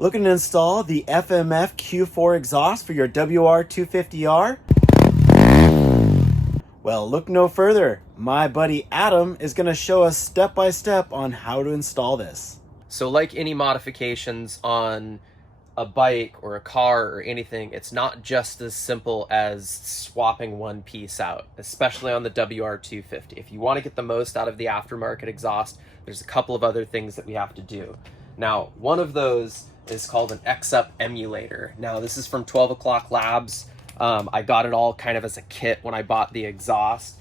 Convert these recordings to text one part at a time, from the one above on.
Looking to install the FMF Q4 Exhaust for your WR250R? Well, look no further. My buddy Adam is going to show us step by step on how to install this. So like any modifications on a bike or a car or anything, it's not just as simple as swapping one piece out, especially on the WR250. If you want to get the most out of the aftermarket exhaust, there's a couple of other things that we have to do. Now, one of those is called an Exup Emulator. Now, this is from 12 O'Clock Labs. I got it all kind of as a kit when I bought the exhaust.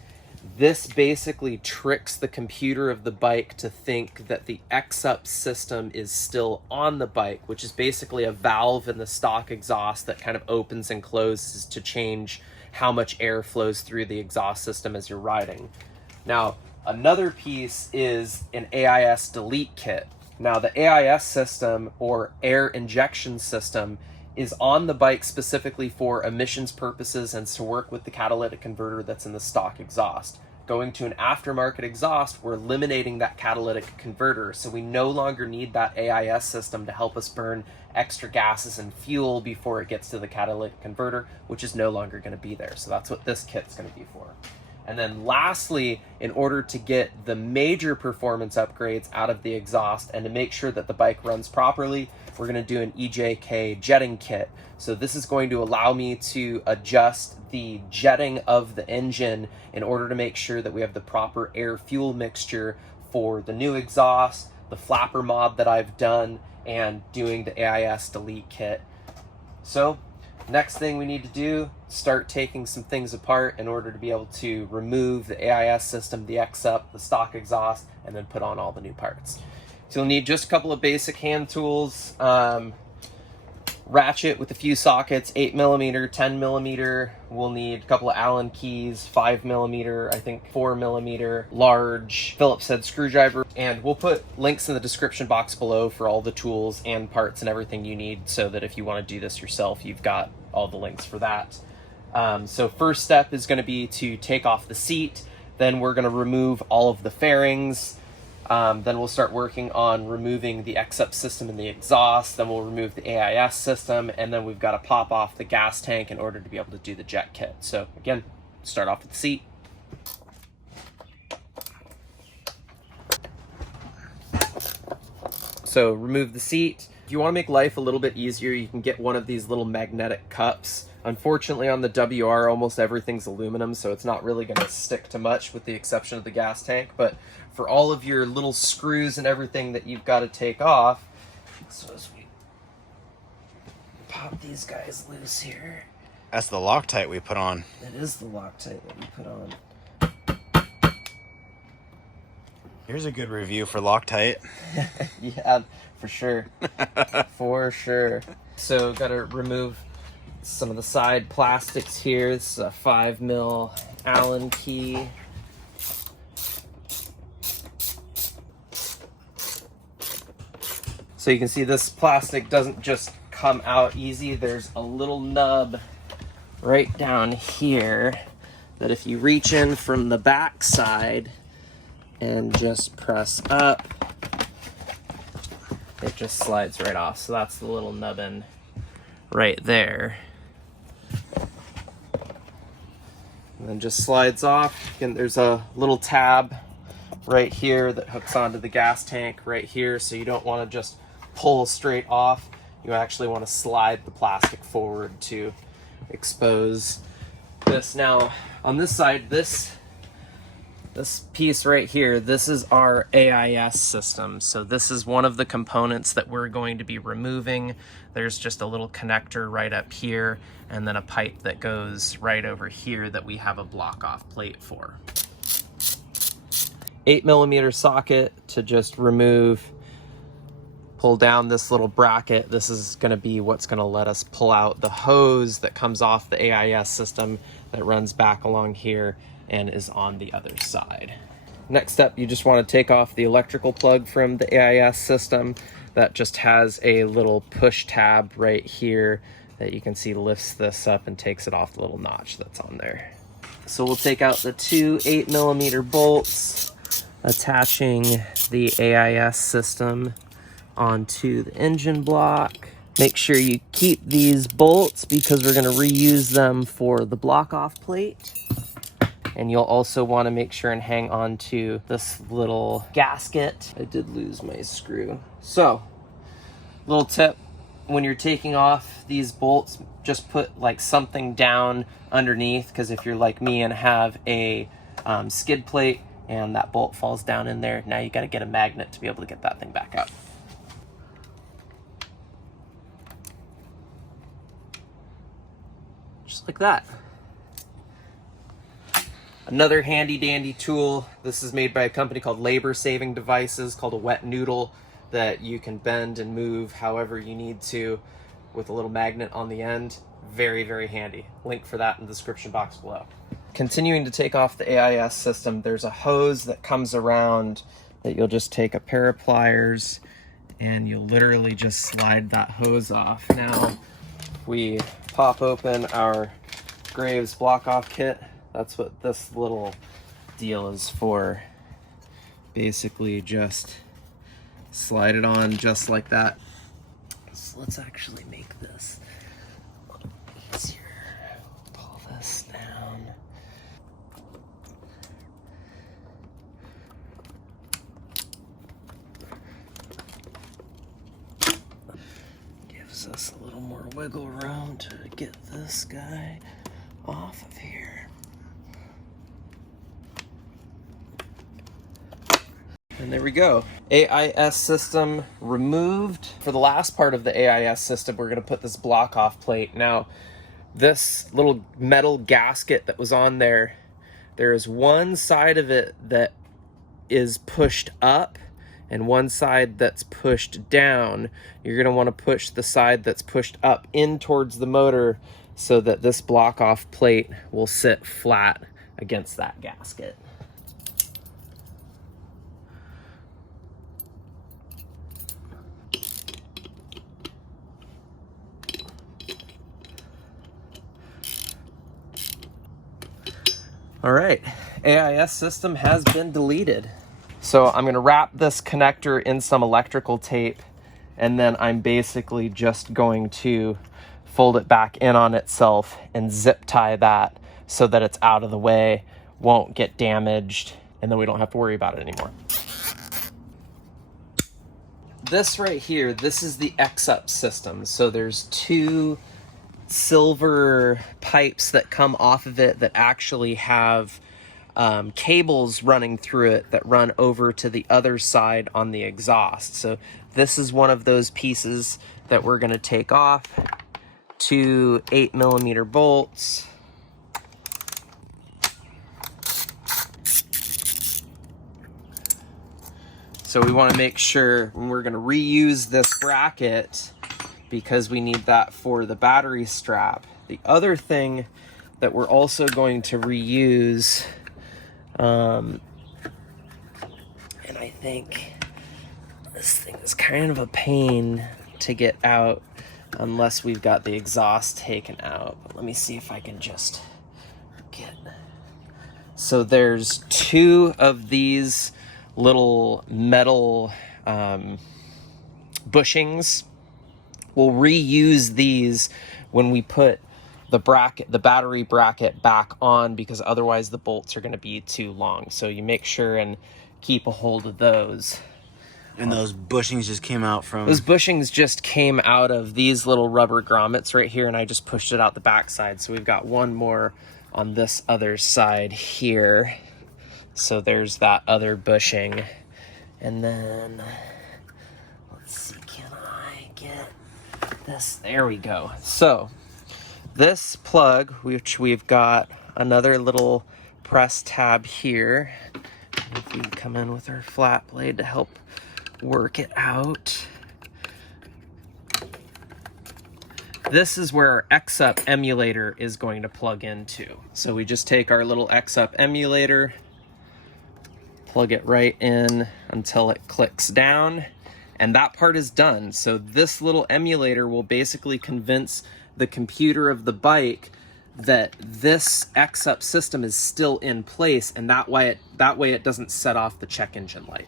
This basically tricks the computer of the bike to think that the Exup system is still on the bike, which is basically a valve in the stock exhaust that kind of opens and closes to change how much air flows through the exhaust system as you're riding. Now, another piece is an AIS Delete Kit. Now, the AIS system, or air injection system, is on the bike specifically for emissions purposes and to work with the catalytic converter that's in the stock exhaust. Going to an aftermarket exhaust, we're eliminating that catalytic converter, so we no longer need that AIS system to help us burn extra gases and fuel before it gets to the catalytic converter, which is no longer going to be there. So that's what this kit's going to be for. And then lastly, in order to get the major performance upgrades out of the exhaust and to make sure that the bike runs properly, we're going to do an EJK jetting kit. So this is going to allow me to adjust the jetting of the engine in order to make sure that we have the proper air-fuel mixture for the new exhaust, the flapper mod that I've done, and doing the AIS Delete Kit. So next thing we need to do, start taking some things apart in order to be able to remove the AIS system, the Exup, the stock exhaust, and then put on all the new parts. So you'll need just a couple of basic hand tools, ratchet with a few sockets, 8mm, 10mm. We'll need a couple of Allen keys, 5mm, I think 4mm, large Phillips head screwdriver. And we'll put links in the description box below for all the tools and parts and everything you need, so that if you want to do this yourself, you've got all the links for that. So first step is going to be to take off the seat. Then we're going to remove all of the fairings. Then we'll start working on removing the Exup system and the exhaust. Then we'll remove the AIS system, and then we've got to pop off the gas tank in order to be able to do the jet kit. So again, start off with the seat. So remove the seat. If you want to make life a little bit easier, you can get one of these little magnetic cups. Unfortunately, on the WR, almost everything's aluminum, so it's not really going to stick to much with the exception of the gas tank. But for all of your little screws and everything that you've got to take off, so as we pop these guys loose here. That's the Loctite we put on. It is the Loctite that we put on. Here's a good review for Loctite. Yeah, for sure. For sure. So got to remove some of the side plastics here. This is a 5mm Allen key. So you can see this plastic doesn't just come out easy. There's a little nub right down here that if you reach in from the back side and just press up, it just slides right off. So that's the little nubbin right there. And then just slides off. And there's a little tab right here that hooks onto the gas tank right here. So you don't want to just pull straight off. You actually want to slide the plastic forward to expose this. Now on this side, this piece right here, this is our AIS system. So this is one of the components that we're going to be removing. There's just a little connector right up here, and then a pipe that goes right over here that we have a block off plate for. 8mm socket to just remove, pull down this little bracket. This is going to be what's going to let us pull out the hose that comes off the AIS system that runs back along here and is on the other side. Next up, you just want to take off the electrical plug from the AIS system. That just has a little push tab right here that you can see lifts this up and takes it off the little notch that's on there. So we'll take out the two 8mm bolts attaching the AIS system onto the engine block. Make sure you keep these bolts because we're going to reuse them for the block off plate. And you'll also want to make sure and hang on to this little gasket. I did lose my screw. So, little tip, when you're taking off these bolts, just put like something down underneath, because if you're like me and have a skid plate and that bolt falls down in there, now you got to get a magnet to be able to get that thing back up. Just like that. Another handy dandy tool, this is made by a company called Labor Saving Devices, called a wet noodle, that you can bend and move however you need to with a little magnet on the end. Very, very handy. Link for that in the description box below. Continuing to take off the AIS system, there's a hose that comes around that you'll just take a pair of pliers and you'll literally just slide that hose off. Now, we pop open our Graves block off kit. That's what this little deal is for. Basically just slide it on just like that. So let's actually make this easier. Pull this down. Gives us a little more wiggle room to get this guy off of here. And there we go. AIS system removed. For the last part of the AIS system, we're gonna put this block off plate. Now, this little metal gasket that was on there, there is one side of it that is pushed up and one side that's pushed down. You're gonna wanna push the side that's pushed up in towards the motor so that this block off plate will sit flat against that gasket. All right, AIS system has been deleted. So I'm gonna wrap this connector in some electrical tape, and then I'm basically just going to fold it back in on itself and zip tie that so that it's out of the way, won't get damaged, and then we don't have to worry about it anymore. This right here, this is the Exup system. So there's two silver pipes that come off of it that actually have cables running through it that run over to the other side on the exhaust. So this is one of those pieces that we're going to take off. Two 8mm bolts. So we want to make sure when we're going to reuse this bracket, because we need that for the battery strap. The other thing that we're also going to reuse, and I think this thing is kind of a pain to get out unless we've got the exhaust taken out. But let me see if I can just get... So there's two of these little metal bushings. We'll reuse these when we put the bracket, the battery bracket back on, because otherwise the bolts are going to be too long. So you make sure and keep a hold of those. And those bushings just came out from... Those bushings just came out of these little rubber grommets right here, and I just pushed it out the back side. So we've got one more on this other side here. So there's that other bushing. And then, let's see, can I get this? There we go. So this plug, which we've got another little press tab here. If we come in with our flat blade to help work it out. This is where our Exup Emulator is going to plug into. So we just take our little Exup Emulator, plug it right in until it clicks down, and that part is done. So this little emulator will basically convince the computer of the bike that this Exup system is still in place, and that way it doesn't set off the check engine light.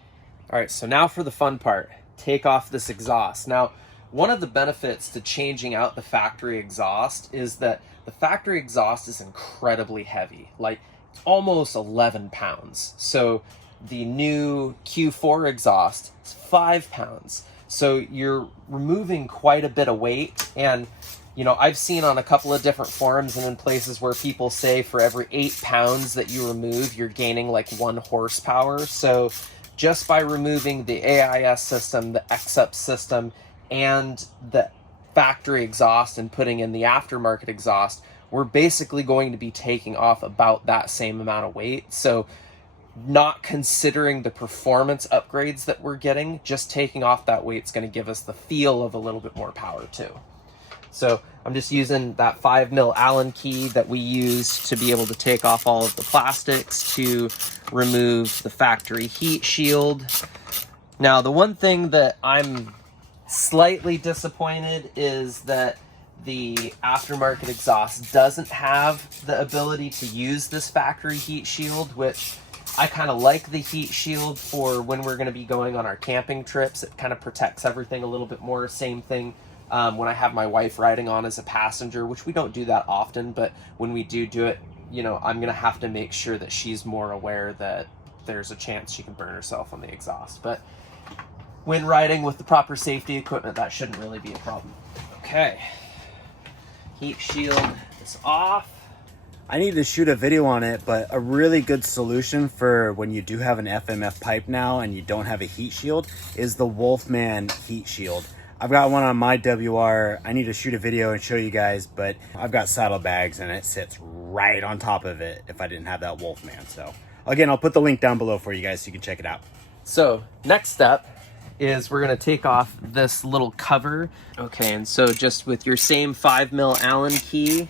All right, so now for the fun part. take off this exhaust. Now, one of the benefits to changing out the factory exhaust is that the factory exhaust is incredibly heavy, like it's almost 11 pounds. So the new Q4 exhaust is 5 pounds. So you're removing quite a bit of weight. And, you know, I've seen on a couple of different forums and in places where people say for every 8 pounds that you remove, you're gaining like 1 horsepower. So just by removing the AIS system, the Exup system, and the factory exhaust and putting in the aftermarket exhaust, we're basically going to be taking off about that same amount of weight. So not considering the performance upgrades that we're getting, just taking off that weight is going to give us the feel of a little bit more power too. So I'm just using that 5mm Allen key that we use to be able to take off all of the plastics to remove the factory heat shield. Now, the one thing that I'm slightly disappointed is that the aftermarket exhaust doesn't have the ability to use this factory heat shield, which I kind of like the heat shield for when we're going to be going on our camping trips. It kind of protects everything a little bit more. Same thing when I have my wife riding on as a passenger, which we don't do that often, but when we do it, you know, I'm going to have to make sure that she's more aware that there's a chance she can burn herself on the exhaust. But when riding with the proper safety equipment, that shouldn't really be a problem. Okay, heat shield is off. I need to shoot a video on it, but a really good solution for when you do have an FMF pipe now and you don't have a heat shield is the Wolfman heat shield. I've got one on my WR. I need to shoot a video and show you guys, but I've got saddlebags and it sits right on top of it if I didn't have that Wolfman. So again, I'll put the link down below for you guys so you can check it out. So next step is we're going to take off this little cover. Okay, and so just with your same 5mm Allen key,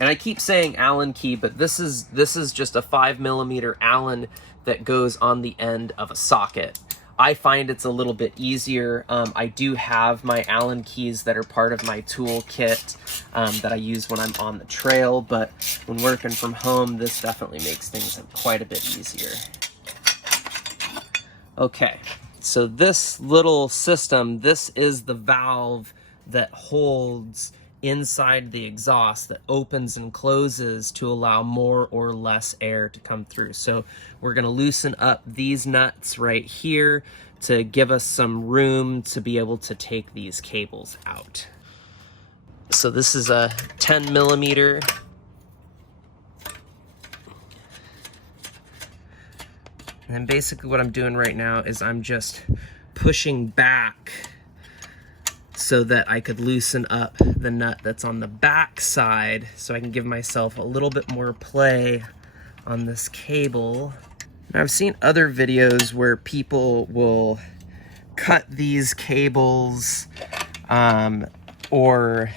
and I keep saying Allen key, but this is just a 5mm Allen that goes on the end of a socket. I find it's a little bit easier. I do have my Allen keys that are part of my tool kit that I use when I'm on the trail, but when working from home, this definitely makes things quite a bit easier. Okay, so this little system, this is the valve that holds inside the exhaust that opens and closes to allow more or less air to come through. So we're going to loosen up these nuts right here to give us some room to be able to take these cables out. So this is a 10mm. And basically what I'm doing right now is I'm just pushing back so that I could loosen up the nut that's on the back side so I can give myself a little bit more play on this cable. Now, I've seen other videos where people will cut these cables or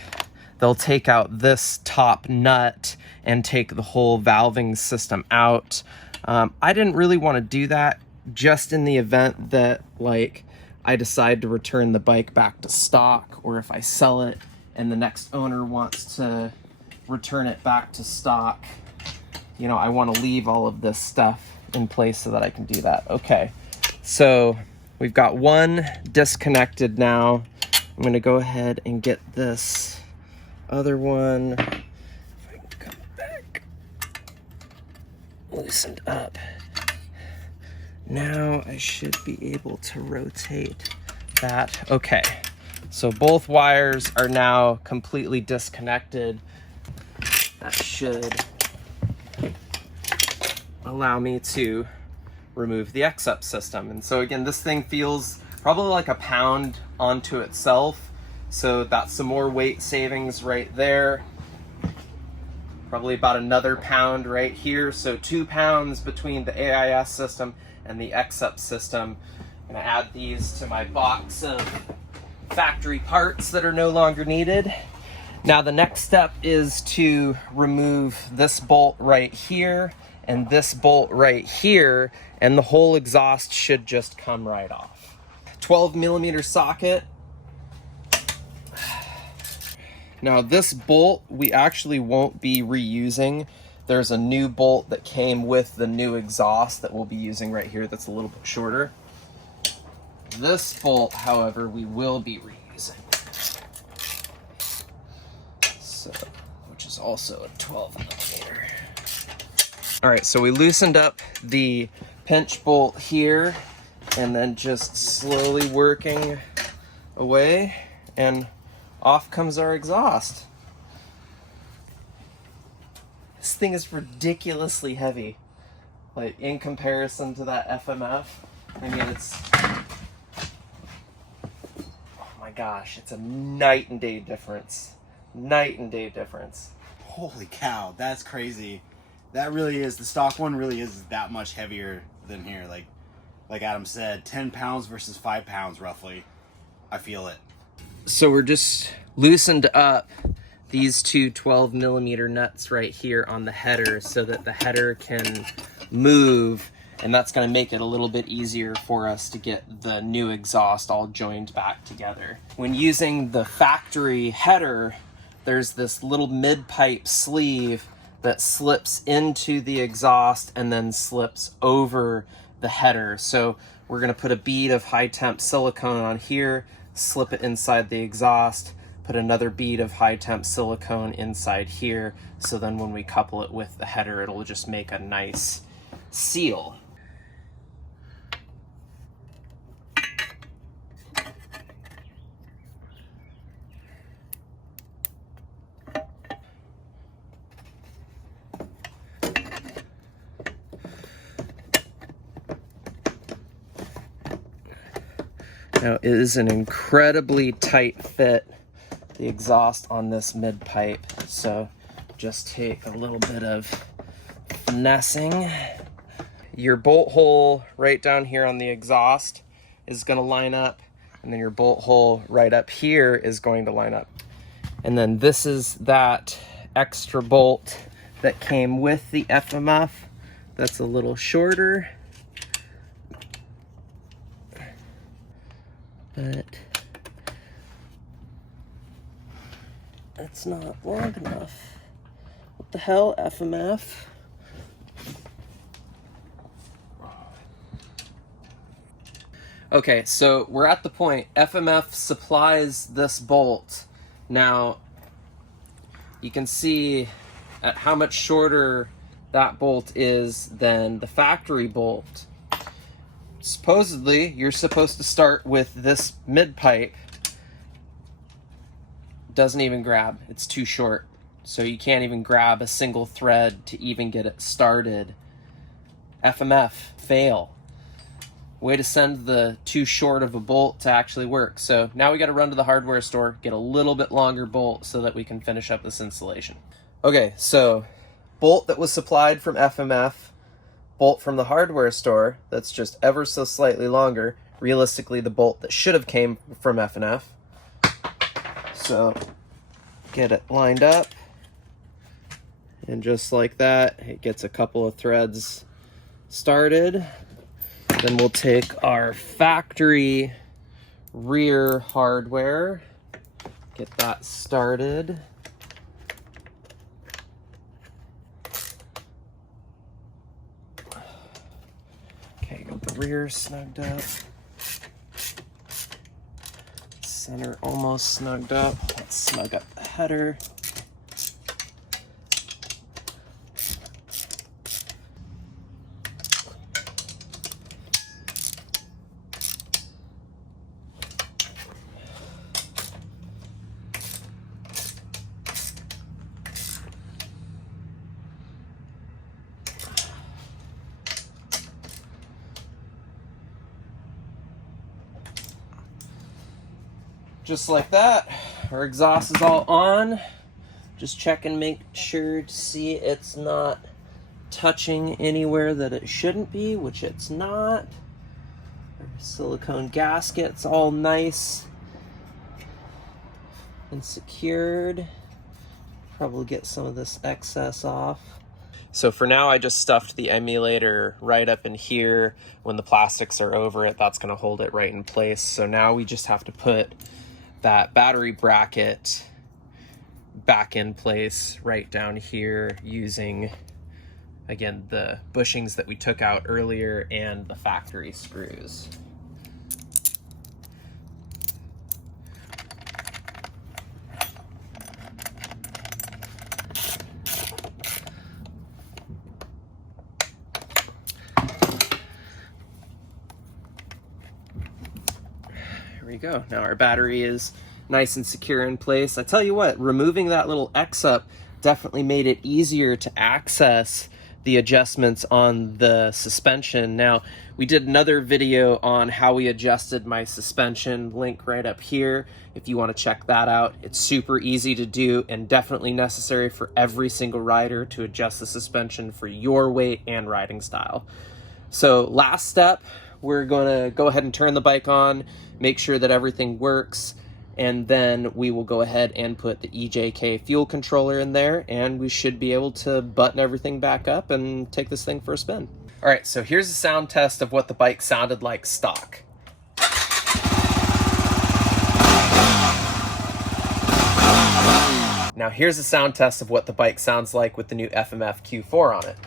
they'll take out this top nut and take the whole valving system out. I didn't really want to do that, just in the event that like I decide to return the bike back to stock, or if I sell it and the next owner wants to return it back to stock, you know, I want to leave all of this stuff in place so that I can do that. Okay, so we've got one disconnected now. I'm going to go ahead and get this other one, if I can come back, loosened up. Now I should be able to rotate that. Okay, so both wires are now completely disconnected. That should allow me to remove the Exup system. And so again, this thing feels probably like a pound onto itself. So that's some more weight savings right there. Probably about another pound right here. So 2 pounds between the AIS system and the Exup system. I'm gonna add these to my box of factory parts that are no longer needed. Now the next step is to remove this bolt right here and this bolt right here, and the whole exhaust should just come right off. 12mm socket. Now this bolt we actually won't be reusing. There's a new bolt that came with the new exhaust that we'll be using right here that's a little bit shorter. This bolt, however, we will be reusing. So, which is also a 12mm. All right, so we loosened up the pinch bolt here and then just slowly working away, and off comes our exhaust. This thing is ridiculously heavy, like in comparison to that FMF. I mean, it's, oh my gosh, it's a night and day difference. Night and day difference. Holy cow, that's crazy. That really is, the stock one really is that much heavier than here. Like Adam said, 10 pounds versus 5 pounds roughly. I feel it. So we're just loosened up these two 12mm nuts right here on the header so that the header can move, and that's going to make it a little bit easier for us to get the new exhaust all joined back together. When using the factory header, there's this little mid-pipe sleeve that slips into the exhaust and then slips over the header. So we're going to put a bead of high temp silicone on here, slip it inside the exhaust, put another bead of high temp silicone inside here, so then when we couple it with the header, it'll just make a nice seal. Now, it is an incredibly tight fit, the exhaust on this mid pipe, so just take a little bit of finessing. Your bolt hole right down here on the exhaust is going to line up, and then your bolt hole right up here is going to line up. And then this is that extra bolt that came with the FMF that's a little shorter. But that's not long enough. What the hell, FMF? Okay, so we're at the point. FMF supplies this bolt. Now, you can see at how much shorter that bolt is than the factory bolt. Supposedly, you're supposed to start with this mid pipe. Doesn't even grab, it's too short. So you can't even grab a single thread to even get it started. FMF, fail. Way to send the too short of a bolt to actually work. So now we gotta run to the hardware store, get a little bit longer bolt so that we can finish up this installation. Okay, so bolt that was supplied from FMF, bolt from the hardware store that's just ever so slightly longer, realistically the bolt that should have came from FMF. So get it lined up, and just like that, it gets a couple of threads started. Then we'll take our factory rear hardware, get that started. Okay, got the rear snugged up. Center almost snugged up. Let's snug up the header. Just like that, our exhaust is all on. Just check and make sure to see it's not touching anywhere that it shouldn't be, which it's not. Our silicone gasket's all nice and secured. Probably get some of this excess off. So for now, I just stuffed the emulator right up in here. When the plastics are over it, that's gonna hold it right in place. So now we just have to put that battery bracket back in place right down here using again, the bushings that we took out earlier and the factory screws. Here we go. Now our battery is nice and secure in place. I tell you what, removing that little Exup definitely made it easier to access the adjustments on the suspension. Now, we did another video on how we adjusted my suspension, link right up here if you want to check that out. It's super easy to do and definitely necessary for every single rider to adjust the suspension for your weight and riding style. So last step, we're going to go ahead and turn the bike on, make sure that everything works, and then we will go ahead and put the EJK fuel controller in there, and we should be able to button everything back up and take this thing for a spin. All right, so here's a sound test of what the bike sounded like stock. Now here's a sound test of what the bike sounds like with the new FMF Q4 on it.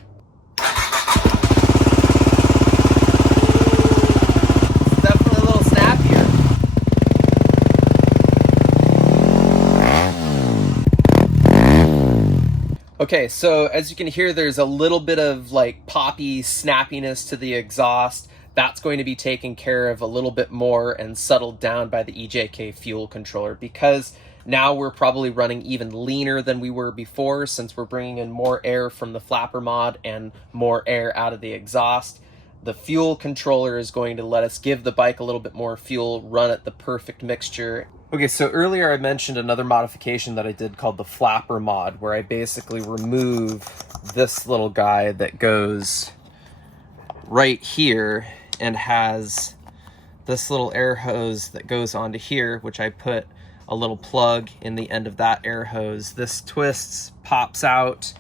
Okay, so as you can hear, there's a little bit of like poppy snappiness to the exhaust. That's going to be taken care of a little bit more and settled down by the EJK fuel controller, because now we're probably running even leaner than we were before, since we're bringing in more air from the flapper mod and more air out of the exhaust. The fuel controller is going to let us give the bike a little bit more fuel, run at the perfect mixture. Okay, so earlier I mentioned another modification that I did called the flapper mod, where I basically remove this little guy that goes right here and has this little air hose that goes onto here, which I put a little plug in the end of that air hose. This twists, pops out,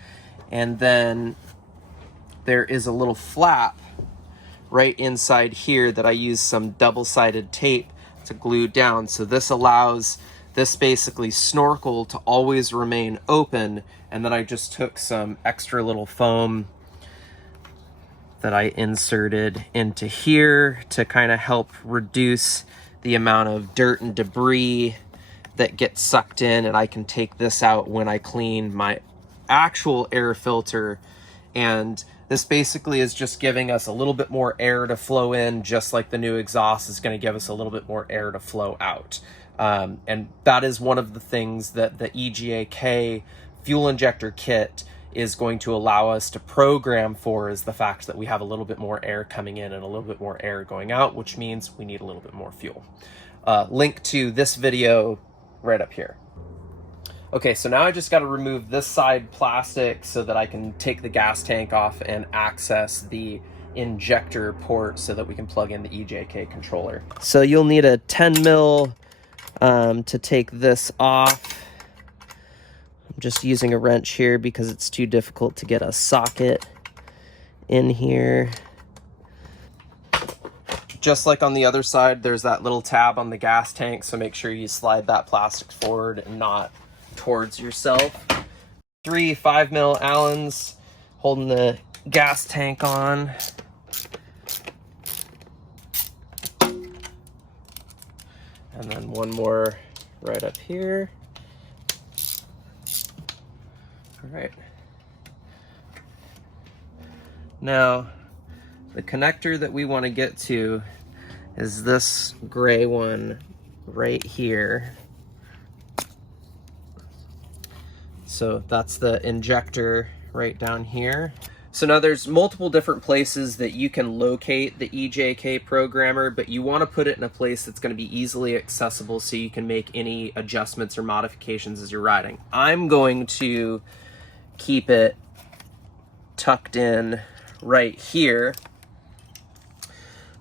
and then there is a little flap right inside here that I use some double-sided tape to glue down. So this allows this basically snorkel to always remain open, and then I just took some extra little foam that I inserted into here to kind of help reduce the amount of dirt and debris that gets sucked in, and I can take this out when I clean my actual air filter. And this basically is just giving us a little bit more air to flow in, just like the new exhaust is going to give us a little bit more air to flow out. And that is one of the things that the EJK fuel injector kit is going to allow us to program for, is the fact that we have a little bit more air coming in and a little bit more air going out, which means we need a little bit more fuel. Link to this video right up here. Okay, so now I just got to remove this side plastic so that I can take the gas tank off and access the injector port so that we can plug in the EJK controller. So you'll need a 10 mil to take this off. I'm just using a wrench here because it's too difficult to get a socket in here. Just like on the other side, there's that little tab on the gas tank, so make sure you slide that plastic forward and not towards yourself. 3 5 mil Allens holding the gas tank on. And then one more right up here. All right. Now, the connector that we want to get to is this gray one right here. So that's the injector right down here. So now there's multiple different places that you can locate the EJK programmer, but you want to put it in a place that's going to be easily accessible so you can make any adjustments or modifications as you're riding. I'm going to keep it tucked in right here.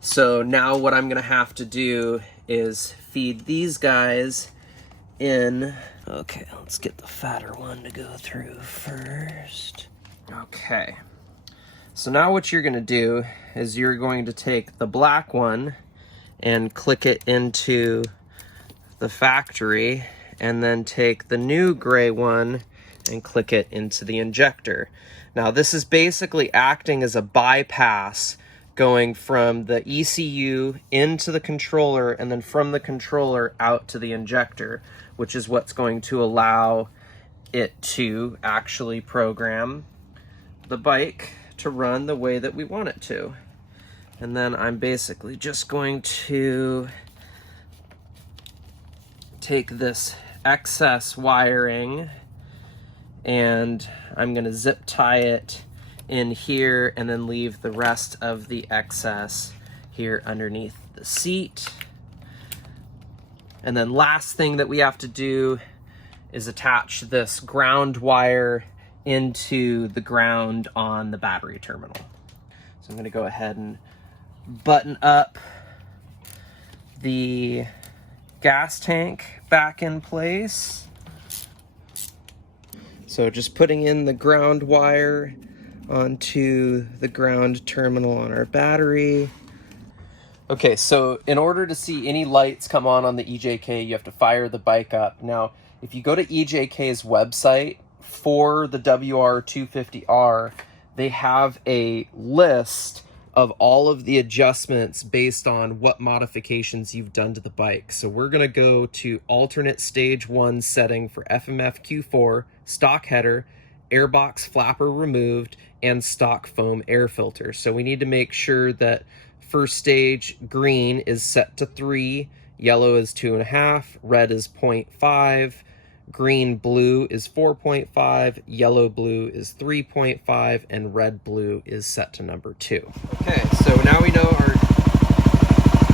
So now what I'm going to have to do is feed these guys in. Okay, let's get the fatter one to go through first. Okay, so now what you're going to do is you're going to take the black one and click it into the factory, and then take the new gray one and click it into the injector. Now this is basically acting as a bypass going from the ECU into the controller and then from the controller out to the injector, which is what's going to allow it to actually program the bike to run the way that we want it to. And then I'm basically just going to take this excess wiring and I'm going to zip tie it in here and then leave the rest of the excess here underneath the seat. And then last thing that we have to do is attach this ground wire into the ground on the battery terminal. So I'm going to go ahead and button up the gas tank back in place. So just putting in the ground wire onto the ground terminal on our battery. Okay, so in order to see any lights come on the EJK, you have to fire the bike up. Now, if you go to EJK's website for the WR250R, they have a list of all of the adjustments based on what modifications you've done to the bike. So we're gonna go to alternate stage 1 setting for FMF Q4, stock header, airbox flapper removed, and stock foam air filter. So we need to make sure that first stage green is set to 3, yellow is 2.5, red is 0.5, green blue is 4.5, yellow blue is 3.5, and red blue is set to number 2. Okay, so now we know our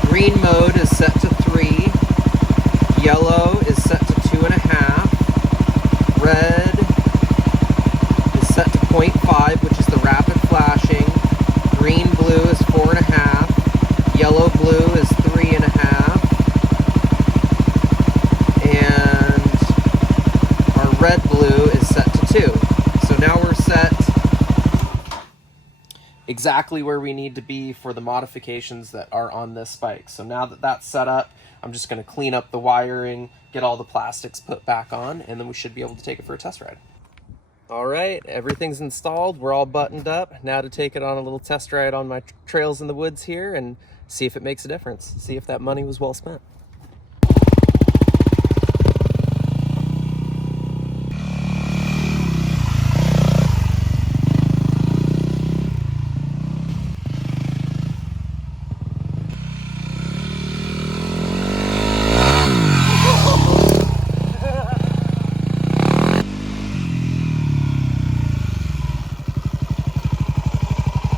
green mode is set to 3, yellow is set to 2.5, red is set to 0.5, which is the rapid flashing, green blue is 4.5, yellow blue is 3.5, red blue is set to 2. So now we're set exactly where we need to be for the modifications that are on this bike. So now that that's set up, I'm just going to clean up the wiring, get all the plastics put back on, and then we should be able to take it for a test ride. All right, everything's installed. We're all buttoned up. Now to take it on a little test ride on my trails in the woods here and see if it makes a difference. See if that money was well spent.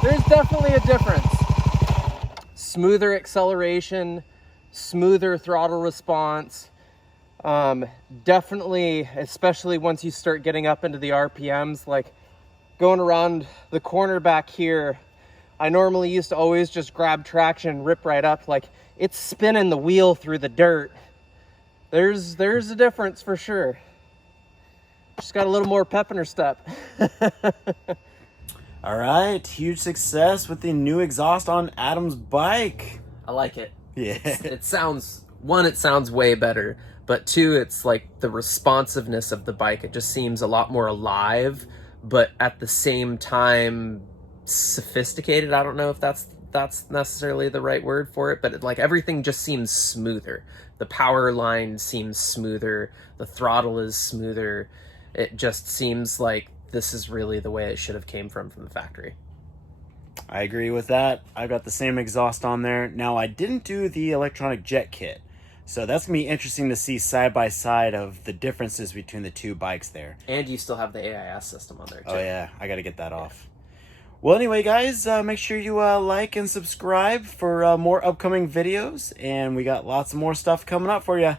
There's definitely a difference. Smoother acceleration, smoother throttle response. Definitely, especially once you start getting up into the RPMs, like going around the corner back here, I normally used to always just grab traction and rip right up. Like it's spinning the wheel through the dirt. There's a difference for sure. Just got a little more pep in her step. All right, huge success with the new exhaust on Adam's bike. I like it. Yeah. It sounds, one, it sounds way better, but two, it's like the responsiveness of the bike. It just seems a lot more alive, but at the same time, sophisticated. I don't know if that's necessarily the right word for it, but like everything just seems smoother. The power line seems smoother. The throttle is smoother. It just seems like this is really the way it should have came from the factory. I agree with that. I got the same exhaust on there. Now, I didn't do the electronic jet kit, so that's going to be interesting to see side by side of the differences between the two bikes there. And you still have the AIS system on there, too. Oh, yeah. I got to get that off. Well, anyway, guys, make sure you like and subscribe for more upcoming videos, and we got lots of more stuff coming up for you.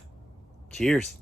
Cheers.